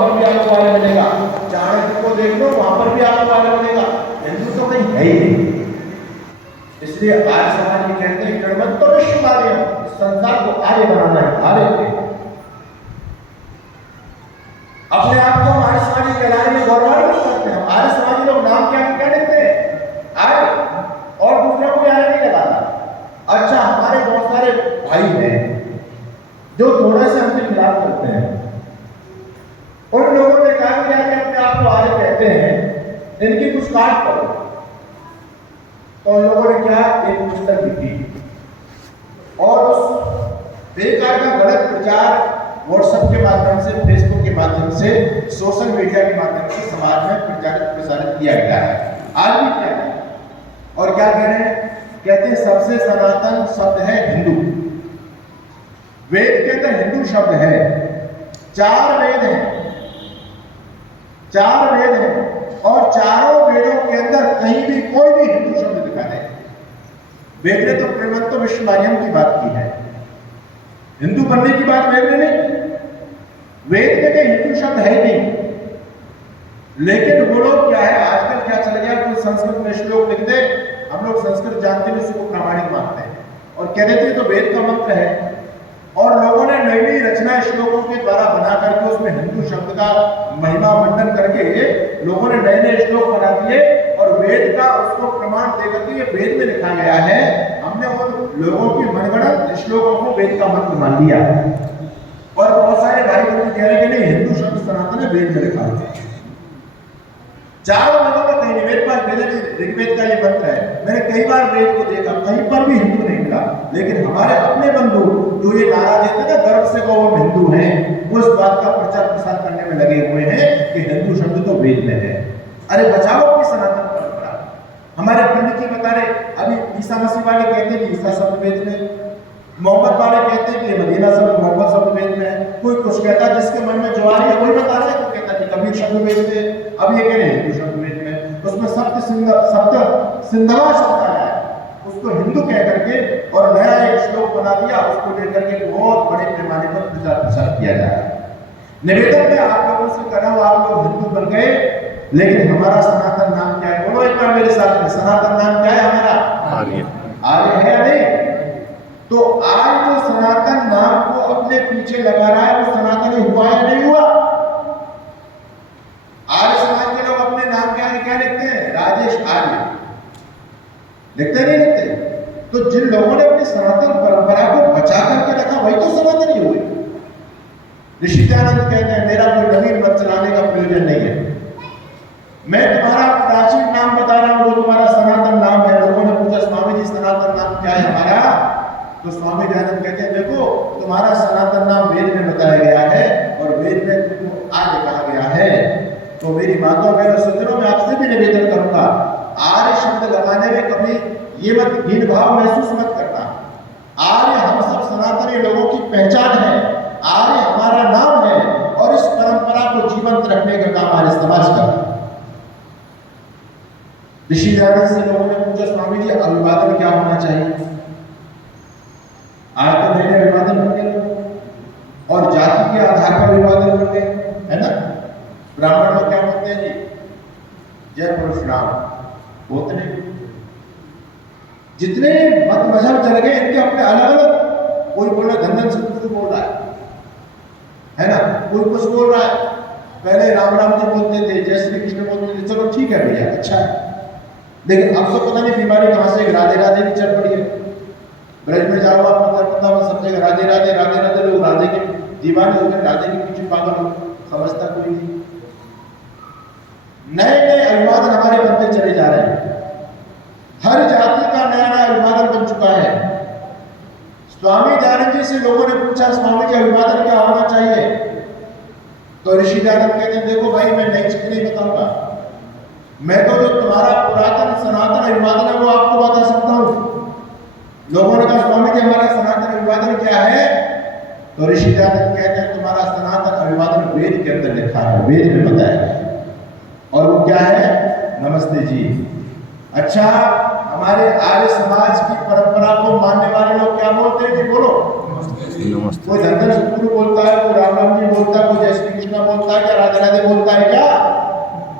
वहां पर भी आपको आर्य मिलेगा, चाणक्य को देख लो वहां पर भी आपको आर्य मिलेगा। हिंदू तो कहीं है ही नहीं। इसलिए आर्य समाज में कहते हैं गणवंतो विश्व आर्य, इस संसार को आर्य बनाना है, आर्य थे। अपने आप को आर्य समाजी कहलाने में गौरवान्वित करते हैं। आर्य समाजी लोग नाम क्या लिखते हैं? आर्य, और दूसरा कोई आर्य नहीं लगाता। अच्छा, हमारे बहुत सारे भाई हैं जो थोड़ा सा हमसे खिलाफ करते हैं, उन लोगों ने कहा कि अपने आप को आर्य कहते हैं, इनकी कुछ काट करो। तो उन लोगों ने क्या, एक पुस्तक लिखी और उस बेकार का गलत प्रचार व्हाट्सएप के माध्यम से, फेसबुक के माध्यम से, सोशल मीडिया के माध्यम से समाज में प्रचारित प्रसारित किया गया है। आज भी क्या है और क्या कह रहे हैं? कहते हैं सबसे सनातन शब्द है हिंदू। वेद कहते हैं हिंदू शब्द है। 4 वेद हैं, 4 वेद हैं और चारों वेदों के अंदर कहीं भी कोई भी हिंदू शब्द दिखा दे। वेद ने तो गणवंतो विश्व आर्यम की बात की है, हिंदू बनने की बात वेद ने नहीं। वेद में कहीं हिंदू शब्द है ही नहीं। लेकिन वो लोग क्या है, आजकल क्या चल गया, कोई संस्कृत में श्लोक लिख दे, हम लोग संस्कृत जानते नहीं, उसको प्रामाणिक मानते हैं और कह देते हैं तो वेद का मंत्र है। और लोगों ने नई नई रचना श्लोकों के द्वारा बना करके उसमें हिंदू शब्द का महिमा मंडन करके लोगों ने नए नए श्लोक बना दिए और वेद का उसको प्रमाण देकर के ये वेद में लिखा गया है। हमने उन लोगों की मनगढ़ंत श्लोकों को वेद का मंत्र मान लिया और बहुत सारे भाई बहन कह रहे हैं नहीं, हिंदू शब्द सनातन है, वेद में लिखा है। चारों वेदों में कहीं नहीं, मेरे पास ऋग्वेद का ये मंत्र है, मैंने कई बार वेद को देखा, कहीं पर भी हिंदू नहीं मिला। लेकिन हमारे अपने बंधु जो ये नारा देते हैं गर्व से वो हिंदू हैं, वो इस बात का प्रचार प्रसार करने में लगे हुए हैं कि हिंदू शब्द तो वेद में है। अरे बचाओ अपनी सनातन परंपरा। हमारे पंडित जी बता रहे, अभी ईसा मसीह वाले कहते हैं कि ईसा शब्द वेद में, मोहम्मद वाले कहते हैं कि मदीना शब्द मोहम्मद शब्द वेद में है। कोई कुछ कहता है, जिसके मन में जो आ रही है वही बता रहे हैं, तो कहता है कि कबीर शब्द वेद में, अब ये कह रहे हैं हिंदू शब्द वेद में। उसमें सत्य सिंधवा शब्द आया है, उसको हिंदू कह करके और नया एक श्लोक बना दिया, उसको लेकर के बहुत बड़े पैमाने पर प्रचार प्रसार किया जा रहा है। निवेदन में आप लोगों से कर रहा हूं, आप लोग हिंदू बन गए, लेकिन हमारा सनातन नाम क्या है? बोलो एक बार मेरे साथ में, सनातन नाम क्या है हमारा? आर्य। आर्य है या नहीं? तो आज जो सनातन नाम को अपने पीछे लगा रहा है वो सनातन हुआ या नहीं हुआ? आर्य समाज के लोग अपने नाम क्या लिखते हैं? राजेश आर्य लिखते नहीं लिखते? तो जिन लोगों ने अपनी सनातन परंपरा को बचा करके रखा वही तो सनातन ही हुए। ऋषि दयानंद कहते हैं मेरा कोई नवीन मत चलाने का प्रयोजन नहीं है, मैं तुम्हारा प्राचीन नाम बता रहा हूं, जो तुम्हारा सनातन नाम है। लोगों ने पूछा स्वामी जी सनातन नाम क्या है हमारा? तो स्वामी दयानंद कहते हैं देखो तुम्हारा सनातन नाम वेद में बताया गया है और वेद में तुमको आर्य कहा गया है। तो मेरी माताओं बहनों सज्जनों, मैं आपसे भी निवेदन करूंगा, आर्य शब्द लगाने में कभी ये मत हीन भाव महसूस मत करना। आर्य हम सब सनातनी लोगों की पहचान है, आर्य हमारा नाम है और इस परंपरा को जीवंत रखने का काम आर्य समाज का। ऋषि दयानंद से लोगों ने पूछा स्वामी जी अभिवादन क्या होना चाहिए? आज तो नए अभिवादन बन गए और जाति के आधार पर अभिवादन बन गए, है ना? ब्राह्मण लोग क्या बोलते हैं जी? जय परशुराम बोलते नहीं। जितने मत मजहब चल गए इनके अपने अलग अलग, कोई बोल रहा है धन से कुछ बोल रहा है ना? कोई कुछ बोल रहा है। पहले राम राम जी बोलते थे, जय श्री कृष्ण बोलते थे, चलो ठीक है भैया अच्छा है। लेकिन अब तो पता नहीं बीमारी कहां से राधे राधे की चल पड़ी है। ब्रज में जाओ आप, मतलब सब जगह राधे राधे राधे राधे, लोग राधे के दीवाने हो गए, राधे के पीछे पागल हो, समझता कोई नहीं। नए नए अभिवादन हमारे बनते चले जा रहे हैं, हर जाति का नया नया अभिवादन बन चुका है। स्वामी दयानंद जी से लोगों ने पूछा स्वामी जी अभिवादन क्या होना चाहिए? तो ऋषि दयानंद कहते हैं देखो भाई मैं नई चीज नहीं बताऊंगा, मैं तो जो तुम्हारा पुरातन सनातन अभिवादन है वो आपको बता सकता हूं। लोगों ने कहा स्वामी जी हमारा सनातन अभिवादन क्या है? तो ऋषि दयानंद कहते हैं तुम्हारा सनातन अभिवादन वेद के अंदर लिखा है, वेद में बताया है। और वो क्या है? नमस्ते जी। अच्छा, हमारे आर्य समाज की परंपरा को मानने वाले लोग क्या बोलते हैं जी? बोलो नमस्ते। कोई धनधन सतगुरु बोलता है, कोई राम राम जी बोलता है, कोई जय श्री कृष्ण बोलता है क्या? राधे राधे बोलता है क्या?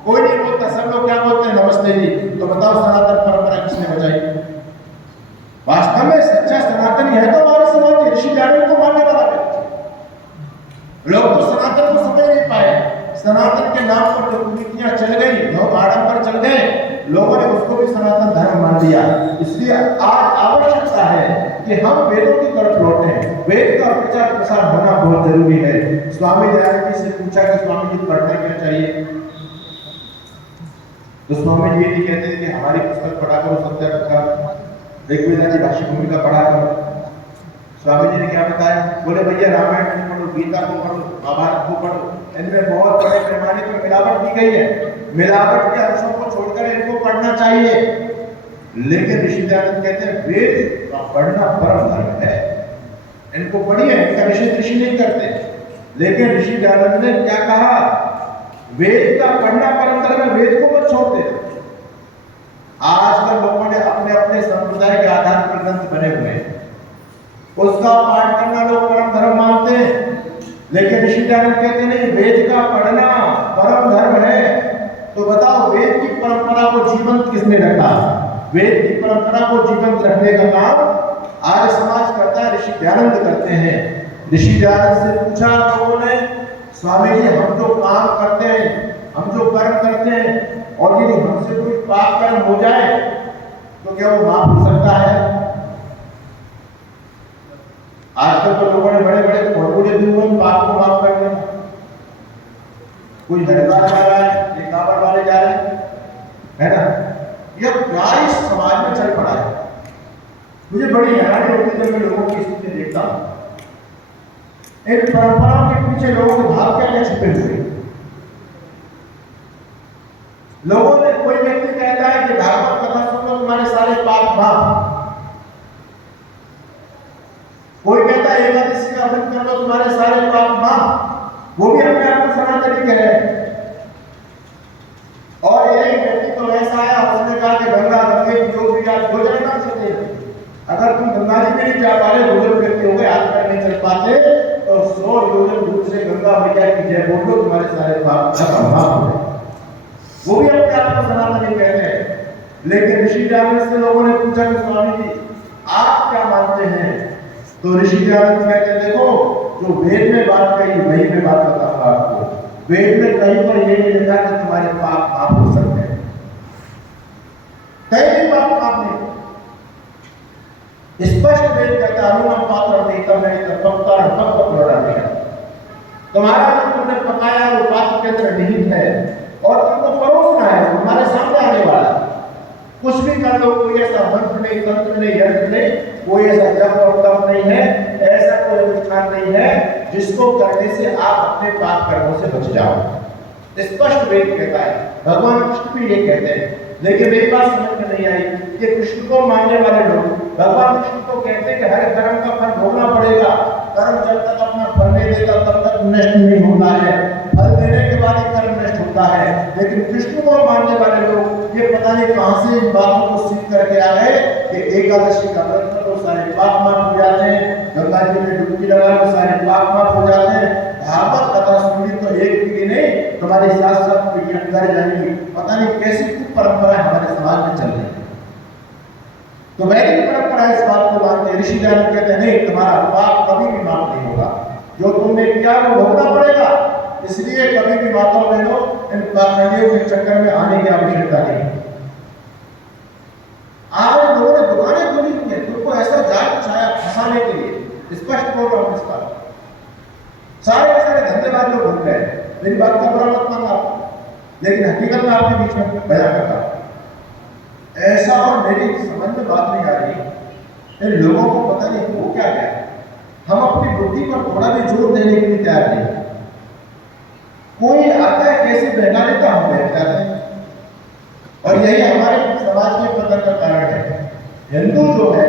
कोई नहीं बोलता। सब लोग क्या बोलते हैं? नमस्ते जी। तो बताओ सनातन परंपरा किसने बचाई? वास्तव में सच्चा सनातनी है तो हमारे समाज के ऋषि दयानंद को मानने वाला व्यक्ति। लोग तो सनातन को समझ नहीं पाए। सनातन के नाम पर जो कुरीतियां चल गई, लोग आडंबर चल गए, लोगों ने उसको भी सनातन धर्म मान लिया। इसलिए आज आवश्यकता है कि हम वेदों की तरफ लौटें। वेद का प्रचार प्रसार होना बहुत जरूरी है। स्वामी दयानंद जी से पूछा कि स्वामी जी पढ़ना क्या चाहिए? तो स्वामी जी ये कहते थे कि हमारी पुस्तक पढ़ा करो, सत्य कथा, ऋग्वेद की भाष्य भूमिका पढ़ा करो। स्वामी जी ने क्या बताया? बोले भैया रामायण को पढ़ो, गीता को पढ़ो, महाभारत को पढ़ो, इनमें बहुत बड़े पैमाने पर मिलावट की गई है। मिलावट के अंशों को छोड़कर इनको पढ़ना चाहिए। लेकिन ऋषि दयानंद कहते हैं वेद का पढ़ना परम धर्म है, इनको पढ़िए, इनका निषेध ऋषि नहीं करते। लेकिन ऋषि दयानंद ने क्या कहा? वेद का पढ़ना परम धर्म है, वेद को मत छोड़ दे। आजकल लोगों ने अपने अपने संप्रदाय के आधार पर ग्रंथ बने हुए हैं, उसका पाठ करना लोग परम धर्म मानते हैं। लेकिन ऋषि दयानंद कहते नहीं, वेद का पढ़ना परम धर्म है। तो बताओ वेद की परंपरा को जीवंत किसने रखा? वेद की परंपरा को जीवंत रखने का काम आर्य समाज करता है, ऋषि दयानंद करते हैं। ऋषि दयानंद से पूछा लोगों ने, स्वामी जी हम जो काम करते हैं, हम जो कर्म करते हैं, और यदि हमसे कोई पाप कर्म हो जाए तो क्या वो माफ हो सकता है? आजकल तो लोगों ने बड़े बड़े फॉर्मूले दिए हुए पाप को माफ करने। कोई हरिद्वार जा रहा है, एक कांवड़ वाले जा रहे हैं, है ना? यह क्या इस समाज में चल पड़ा है। मुझे बड़ी हैरानी होती है जब मैं लोगों की स्थिति देखता हूं। इन परंपराओं के पीछे लोगों के भाव क्या क्या छिपे हुए। लोगों ने, कोई व्यक्ति कहता है कि भागवत कथा सुन लो तुम्हारे सारे पाप माफ। कोई कहता है एकादशी का व्रत कर लो तुम्हारे सारे पाप माफ। वो भी अपने आप को सनातनी कह रहे हैं। और एक व्यक्ति तो ऐसा आया, उसने कहा कि गंगा गंगे जो भी आप भोजन कर सकते हैं। अगर तुम गंगा जी में नहीं जा पा रहे, बुजुर्ग व्यक्ति हो गए, हाथ पैर नहीं चल पाते, तो 100 योजन दूर से गंगा मैया की जय बोल लो, तुम्हारे सारे पाप माफ हो गए। वो भी अपने आप को सनातनी कहते हैं। लेकिन ऋषि दयानंद से लोगों ने पूछा कि स्वामी जी आप क्या मानते हैं? तो ऋषि दयानंद कहते हैं देखो, जो वेद में बात कही वही मैं बात बताऊंगा आपको। वेद में कहीं पर ये नहीं लिखा कि तुम्हारे पाप माफ हो सकते हैं, कहीं भी पाप माफ नहीं। स्पष्ट वेद कहता है अनुमम पात्र नहीं करने तत्पर तत्व प्रोड़ा। तुम्हारा जो तुमने पकाया वो पात्र के अंदर निहित है और तुमको परोसना है, तुम्हारे सामने आने वाला है। कुछ भी कर लो, कोई ऐसा मंत्र नहीं, तंत्र नहीं, यंत्र नहीं, कोई ऐसा जप और तप नहीं है, ऐसा कोई अनुष्ठान नहीं है जिसको करने से आप अपने पाप कर्मों से बच जाओ। स्पष्ट वेद कहता है, भगवान कृष्ण भी ये कहते हैं। लेकिन मेरी बात समझ में नहीं आई कि कृष्ण को मानने वाले लोग भगवान कृष्ण को कहते हैं कि हर कर्म का फल भोगना पड़ेगा, कर्म जब तक अपना फल नहीं देता तब तक नष्ट नहीं होता है, फल देने के बाद ही कर्म नष्ट होता है। लेकिन कृष्ण को मानने वाले लोग ये पता नहीं कहां से इन बातों को सीख करके आ गए कि एकादशी का व्रत करो सारे पाप माफ हो जाते हैं, गंगा जी में डुबकी लगा लो सारे पाप माफ हो जाते हैं। भागवत कथा सुनी तो एक पीढ़ी नहीं, तुम्हारी 7-7 पीढ़ियां कर जाएंगी। पता नहीं कैसी कुछ परंपरा हमारे समाज में चल रही है। तो वैदिक परंपरा इस बात को मानते हैं। ऋषि दयानंद कहते हैं नहीं, तुम्हारा पाप कभी भी माफ नहीं होगा, जो तुमने किया वो भोगना पड़ेगा। इसलिए कभी भी माताओं बहनों इन पाखंडियों के चक्कर में आने की आवश्यकता नहीं। आज लोगों ने दुकानें खोली हुई है तुमको ऐसा जाल छाया फंसाने के लिए, स्पष्ट बोल रहा हूं इसका। सारे सारे धंधेबाज लोग घूम गए, मेरी बात का बुरा मत मानना, लेकिन हकीकत में आपके बीच में बयान करता ऐसा। और मेरी समझ में बात नहीं आ रही, इन लोगों को पता नहीं वो क्या है। हम अपनी बुद्धि पर थोड़ा भी जोर देने के लिए तैयार नहीं। कोई आता है कैसे बहका लेता, हम बैठ जाते हैं। और यही हमारे समाज के पतन का कारण है। हिंदू जो है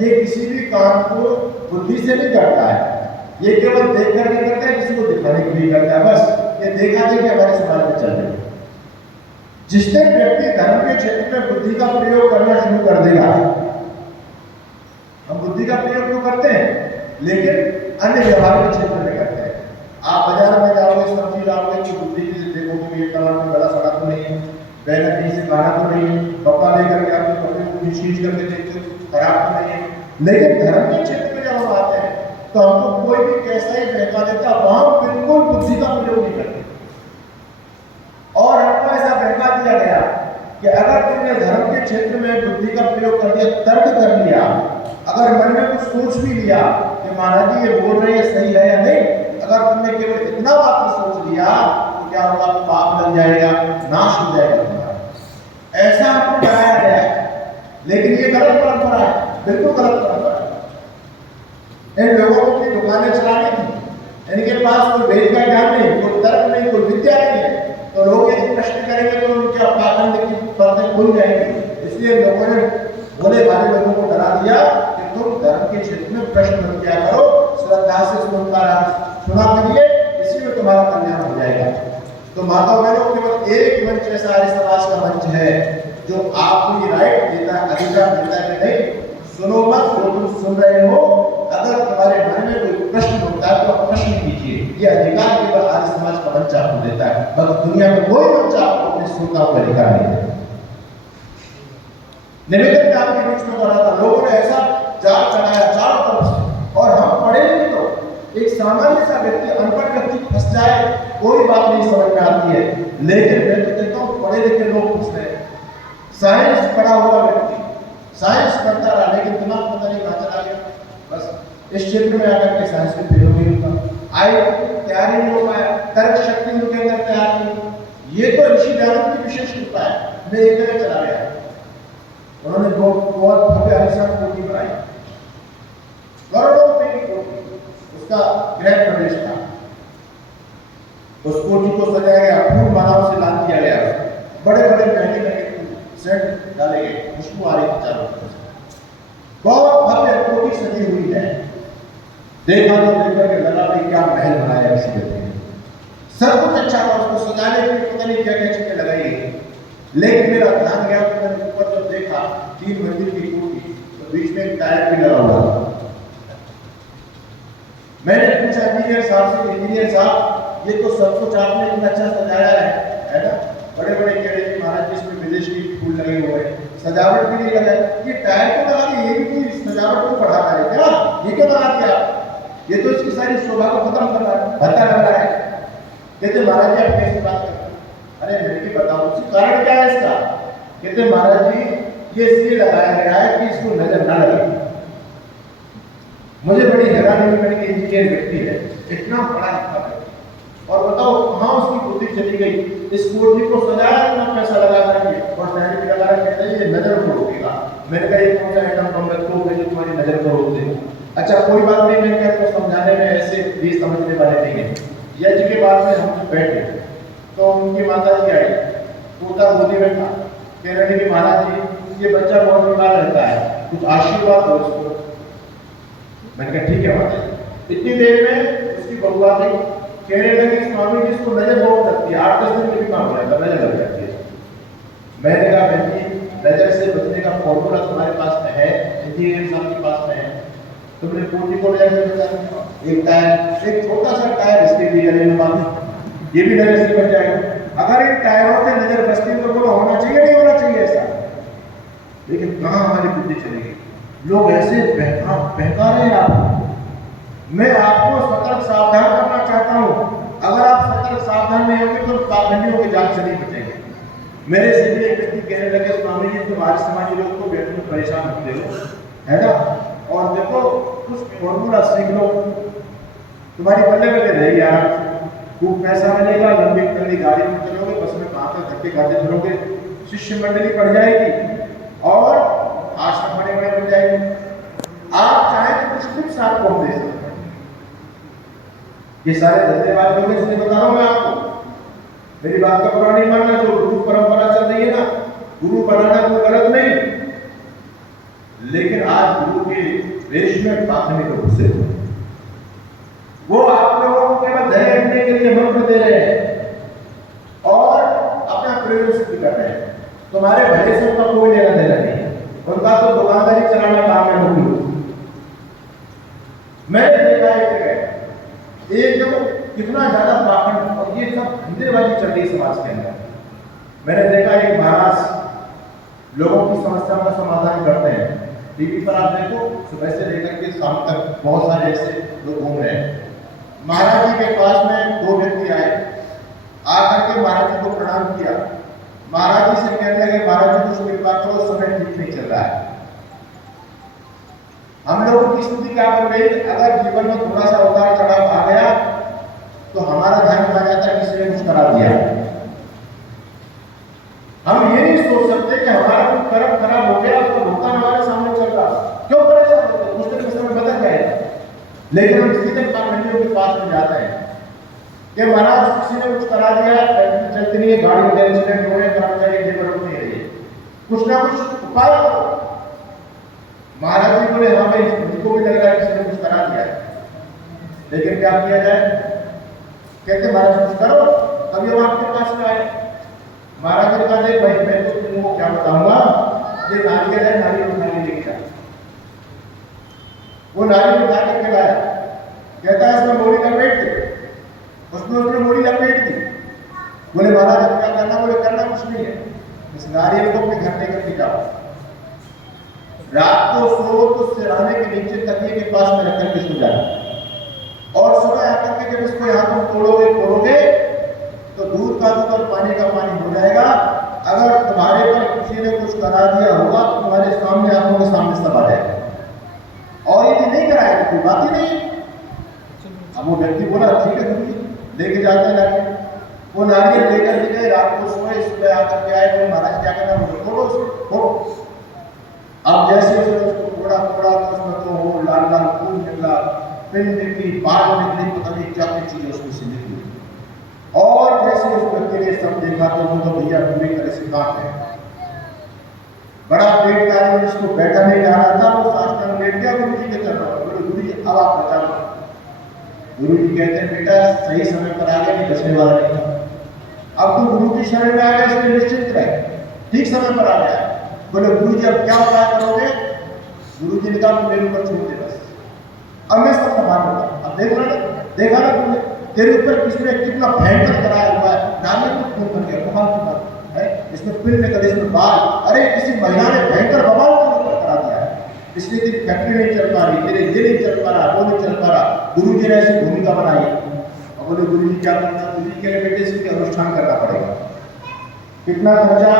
ये किसी भी काम को बुद्धि से नहीं करता है, ये केवल देख करके करता है, किसी को दिखाने के लिए करता है। बस ये देखा दे कि हमारे समाज में चल रही है। जिस दिन व्यक्ति धर्म के क्षेत्र में बुद्धि का प्रयोग करना शुरू कर देगा, हम बुद्धि का प्रयोग तो करते हैं लेकिन अन्य व्यवहार के क्षेत्र में करते हैं। आप बाजार में जाओगे, सब्जी लाओगे तो बुद्धि से देखोगे कि ये टमाटर गला सड़ा तो नहीं है, बैगन कहीं से काढ़ा तो नहीं है, कपड़ा लेकर के आपके कपड़े को खींच करके देखते हो खराब तो नहीं है। लेकिन धर्म के क्षेत्र में जब हम आते हैं तो हमको कोई भी कैसा ही बहका देता, वहां बिल्कुल बुद्धि का प्रयोग नहीं करते। और हमको ऐसा बहका दिया गया कि अगर तुमने धर्म के क्षेत्र में बुद्धि का प्रयोग कर दिया, तर्क कर लिया, अगर मन में कुछ सोच भी लिया कि महाराज जी ये बोल रहे हैं सही है या नहीं, अगर तुमने केवल इतना बात सोच लिया तो क्या होगा, पाप लग जाएगा, नाश हो जाएगा तुम्हारा। ऐसा हमको कराया गया है, लेकिन ये गलत परंपरा है, बिल्कुल गलत परंपरा है। इन लोगों को अपनी दुकानें चलानी थी, इनके पास कोई वेद का ज्ञान नहीं, कोई तर्क नहीं, कोई विद्या नहीं है, तो लोग यदि प्रश्न करेंगे तो उनके पाखंड की पर्दे खुल जाएंगे। इसलिए लोगों ने भोले भाले लोगों को डरा दिया कि तुम धर्म के क्षेत्र में प्रश्न मत किया करो, श्रद्धा से सुना करिए, इसी में तुम्हारा कल्याण हो जाएगा। तो माता बहनों, केवल एक मंच ऐसा आर्य समाज का मंच है जो आपको ये राइट देता है, अधिकार देता है कि नहीं सुनो मत, जो तुम सुन रहे हो, अगर तुम्हारे मन में कोई प्रश्न होता है तो आप प्रश्न कीजिए। ये अधिकार केवल आर्य समाज का मंच आपको देता है, बाकी दुनिया में कोई मंच आपको अपने श्रोताओं को अधिकार नहीं देता। निवेदन में आपके बीच में पढ़ा था, लोगों ने ऐसा जाल चढ़ाया चारों तरफ से, और हम पढ़े नहीं तो एक सामान्य सा व्यक्ति, अनपढ़ व्यक्ति फंस जाए, कोई बात नहीं समझ में आती है। लेकिन मैं तो कहता हूँ पढ़े लिखे लोग फंस रहे। साइंस पढ़ा हुआ व्यक्ति साइंस करता रहा, लेकिन दिमाग पता नहीं कहाँ चला गया, बस इस क्षेत्र में आकर के साइंस में फेल हो गया, आई तैयारी नहीं हो पाया, तर्क शक्ति उनके अंदर तैयार नहीं। ये तो ऋषि दयानंद की विशेष कृपा है, मैं एक जगह चला गया, उन्होंने बहुत भव्य आलीशान कोठी बनाई, करोड़ों रुपए की कोठी, उसका गृह प्रवेश था। उस कोठी को सजाया गया, फूल मालाओं से लाल किया गया, बड़े बड़े महंगे महंगे सेट डाले गए, खुशबू आ रही थी चारों तरफ से, बहुत भव्य कोठी सजी हुई है। देखा तो देखकर के लगा कि क्या महल बनाया किसी व्यक्ति ने, सब कुछ अच्छा था, उसको सजाने के लिए पता नहीं क्या क्या चीजें लगाई गई। लेकिन मेरा ध्यान गया तो मैंने ऊपर जब देखा 3 मंजिल की कोठी, तो बीच में एक टायर भी लगा हुआ था। मैंने पूछा इंजीनियर साहब से, इंजीनियर साहब ये तो सब कुछ आपने इतना अच्छा सजाया है ना? बड़े बड़े कह रहे थे महाराज जी इसमें विदेश के फूल लगे हुए हैं, सजावट भी नहीं लगा, ये टायर को लगा दिया, ये भी कोई सजावट को बढ़ा रहे क्या? ये क्यों लगा दिया? ये तो इसकी सारी शोभा को खत्म कर रहा है, भत्ता लग रहा है। कहते महाराज जी आप कैसे बात करते? अरे मेरे बताओ उसका कारण क्या है इसका? कहते महाराज जी ये इसलिए लगाया गया है कि इसको नजर ना लगे। मुझे बड़ी हैरानी हुई, मैंने कि इंजीनियर व्यक्ति है, इतना पढ़ा लिखा है, और बताओ कहाँ उसकी बुद्धि चली गई? इस कोठी को सजाया, इतना पैसा लगा करके और सैनिक भी लगा रहे, कहते हैं ये नजर को रोकेगा। मैंने कहा ये कौन सा आइटम कम रखो जो तुम्हारी नजर को रोक दे? अच्छा कोई बात नहीं, मैंने कहा तो समझाने में ऐसे भी समझने वाले नहीं है। यज्ञ के बाद में हम बैठे तो उनकी माता जी आई, पोता गोदी में था, कह रहे कि महाराज जी ये बच्चा बहुत बीमार रहता है, कुछ आशीर्वाद दो उसको। मैंने कहा ठीक है माता जी। इतनी देर में उसकी बहुआ थी, कहने लगी स्वामी जी इसको नजर बहुत लगती है, 8-10 दिन में भी काम हो जाता, नजर लग जाती है। मैंने कहा बहन जी नजर से बचने का फॉर्मूला तुम्हारे पास में है, इंजीनियर साहब के पास में है, तुमने कोठी को नजर से बचा, एक टायर, एक छोटा सा टायर इसके लिए ये भी नजर से बच जाएगा। अगर इन टायरों से नजर बचती है तो बोलो होना चाहिए नहीं होना चाहिए ऐसा? लेकिन कहाँ हमारी बुद्धि चलेगी? लोग ऐसे बहका रहे हैं आपको। मैं आपको सतर्क सावधान करना चाहता हूँ, अगर आप सतर्क सावधान नहीं होंगे तो पाखंडियों के जाल से नहीं बचेंगे। मेरे से भी एक व्यक्ति कहने लगे स्वामी जी तुम आज समाजी लोग को बैठने में परेशान होते हो, है ना? और देखो कुछ फॉर्मूला सीख लो, तुम्हारी बल्ले बल्ले रहेगी यार, खूब पैसा मिलेगा, लंबी लंबी गाड़ी में चलोगे, बस में भागकर धक्के खाते चलोगे, शिष्य मंडली बढ़ जाएगी और आश्रम बड़े बड़े बन जाएंगे। आप चाहें तो कुछ टिप्स आपको हम दे सकते हैं। ये सारे धन्यवाद लोग इसलिए बता रहा हूं मैं आपको, मेरी बात का बुरा नहीं मानना, जो गुरु परंपरा चल रही है ना, गुरु बनाना कोई गलत नहीं, लेकिन आज गुरु के वेश में पाखंडी लोग घुसे हुए, वो आप लोगों को केवल धैर्य रखने के लिए मंत्र दे रहे हैं और अपना प्रयोग सिद्ध कर रहे हैं। तुम्हारे भले से उनका कोई लेना देना नहीं है, उनका तो दुकानदारी चलाना काम है। मैंने देखा एक जगह कितना मुद्देबाजी चल रही समाज के अंदर। मैंने देखा एक महाराज लोगों की समस्याओं का समाधान करते हैं। टीवी पर आप देखो, सुबह से लेकर के शाम तक बहुत सारे ऐसे लोग घूम रहे हैं। महाराज जी के पास में दो व्यक्ति आए, आकर के महाराज जी को प्रणाम किया। महाराज जी से कहने लगे, महाराज जी कुछ कृपा करो, समय ठीक नहीं चल रहा है। हम लोगों की स्थिति क्या बन गई, अगर जीवन में थोड़ा सा उतार चढ़ाव आ गया तो हमारा ध्यान आ जाता है किसी ने कुछ करा दिया। हम ये नहीं सोच सकते कि हमारा कुछ कर्म खराब हो गया तो भुगतान हमारे सामने चल रहा, क्यों परेशान होते, कुछ दिन में समय बदल जाएगा। लेकिन हम सीधे पाखंडियों के पास में जाते हैं कि महाराज किसी ने कुछ करा दिया, चलती नहीं है, गाड़ी में एक्सीडेंट हो गया, कर्मचारी जेब रोक नहीं रही, कुछ ना कुछ उपाय करो। महाराज जी बोले, हाँ भाई मुझको भी लग रहा है किसी ने कुछ करा दिया है, लेकिन क्या किया जाए। कहते महाराज कुछ करो, तभी हम आपके पास में आए। महाराज जी कहते भाई मैं तो तुमको क्या बताऊंगा, ये नारियल है, नारियल उठा के लेके जा। वो नारियल उठा के खिलाया, कहता है इसमें मोड़ी लपेट दे, उसमें उसने मोड़ी लपेट दी। बोले महाराज अब क्या करना, बोले करना कुछ नहीं है, इस नारियल को अपने घर लेकर के जाओ, रात को सो तो सिरहाने के नीचे तकिए के पास में रखकर के सो जाना, और सुबह आकर के जब इसको यहाँ तुम तोड़ोगे तो दूध का दूध और पानी का पानी हो जाएगा। अगर तुम्हारे पर किसी ने कुछ करा दिया होगा तो तुम्हारे सामने, आंखों के सामने सब आ जाएगा। और यदि नहीं कराएगा कोई बात ही नहीं। अब वो व्यक्ति बोला ठीक है गुरु जी, लेके जाते हैं नारियल। वो नारियल लेकर के गए, रात को सोए, सुबह आकर के आए, तो महाराज क्या करना, मुझे तोड़ो उसको, तोड़ो। अब जैसे उसने उसको थोड़ा थोड़ा तो उसमें तो वो लाल लाल खून निकला, पिन निकली, बाल निकली, पता नहीं क्या क्या चीजें उसमें से निकली। और जैसे उस व्यक्ति ने सब देखा तो वो तो भैया पूरी तरह से काट है, बड़ा पेट का आदमी जिसको बैठा नहीं जा रहा था, वो साष्टांग लेट गया गुरु जी के चरणों में। बोले गुरु जी अब आप बचाओ। गुरु जी कहते हैं बेटा सही समय पर आ गया, नहीं बचने वाला नहीं था। अब तो गुरु की शरण में आ गया, इसलिए निश्चिंत रहे, ठीक समय पर आ गया। बोले गुरु जी अब क्या उपाय करोगे। गुरु जी ने कहा मेरे ऊपर छोड़ दे बस, अब मैं सब संभाल लूंगा। अब देखा ना तुमने, तेरे ऊपर किसी ने कितना भयंकर कराया हुआ है, नारियल को खून बन गया, कमाल की बात है, इसमें पिन निकले, इसमें बाल, अरे किसी महिला ने भयंकर बवाल तेरे ऊपर करा दिया है, इसलिए तेरी फैक्ट्री नहीं चल पा रही, तेरे ये नहीं चल पा रहा, वो नहीं चल पा रहा। गुरु जी ने ऐसी भूमिका बनाई। अब बोले गुरु जी क्या करना, गुरु जी के बेटे इसके अनुष्ठान करना पड़ेगा। कितना खर्चा,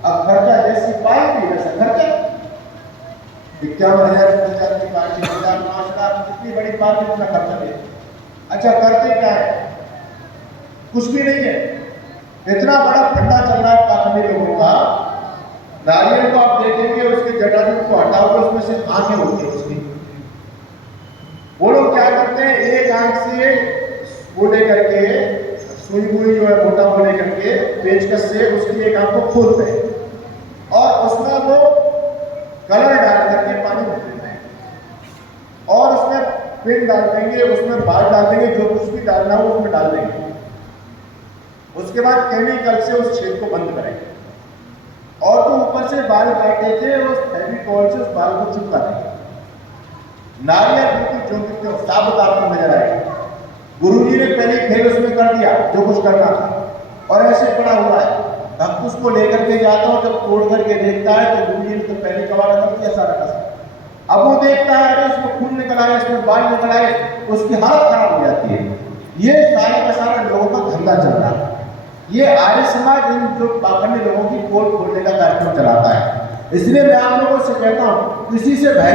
अब खर्चा जैसी पार्टी वैसा खर्चा, 51,000 50,000 की पार्टी, 5 लाख, जितनी बड़ी पार्टी उतना खर्चा दे। अच्छा करते क्या है, कुछ भी नहीं है। इतना बड़ा फंडा चल रहा है पाखंडी लोगों का। नारियल को आप देखेंगे, उसके जटाजूट को हटाओगे, उसमें से आंखें होती है उसकी। वो लोग क्या करते हैं, एक आंख से वो लेकर के सुई बुई जो है मोटा वो लेकर के पेचकस से उसकी एक आंख को खोलते हैं और उसमें वो कलर डाल करके पानी भर देते हैं और उसमें पिन डाल देंगे, उसमें बाल डाल देंगे, जो कुछ भी डालना हो उसमें डाल देंगे। उसके बाद केमिकल से उस छेद को बंद करेंगे और तो ऊपर से बाल काटे थे उस फेविकॉल से उस बाल को चिपका देंगे। नारियल बिल्कुल जो कितने साबुत आपको नजर आएगा। गुरुजी ने पहले खेल उसमें कर दिया जो कुछ करना था और ऐसे पड़ा हुआ है। भक्त उसको लेकर के जाता हो, जब तोड़ करके देखता है तो गुरुजी ने तो पहले कबाड़ा कर दिया सारा का सारा। अब वो देखता है अरे इसमें खून निकल आया, इसमें बाल निकल आए, उसकी हालत खराब हो जाती है। ये सारे का सारा लोगों का धंधा चल रहा है। ये आर्य समाज इन जो पाखंडी लोगों की पोल खोलने का कार्यक्रम चलाता है। इसलिए मैं आप लोगों से कहता हूँ किसी से भय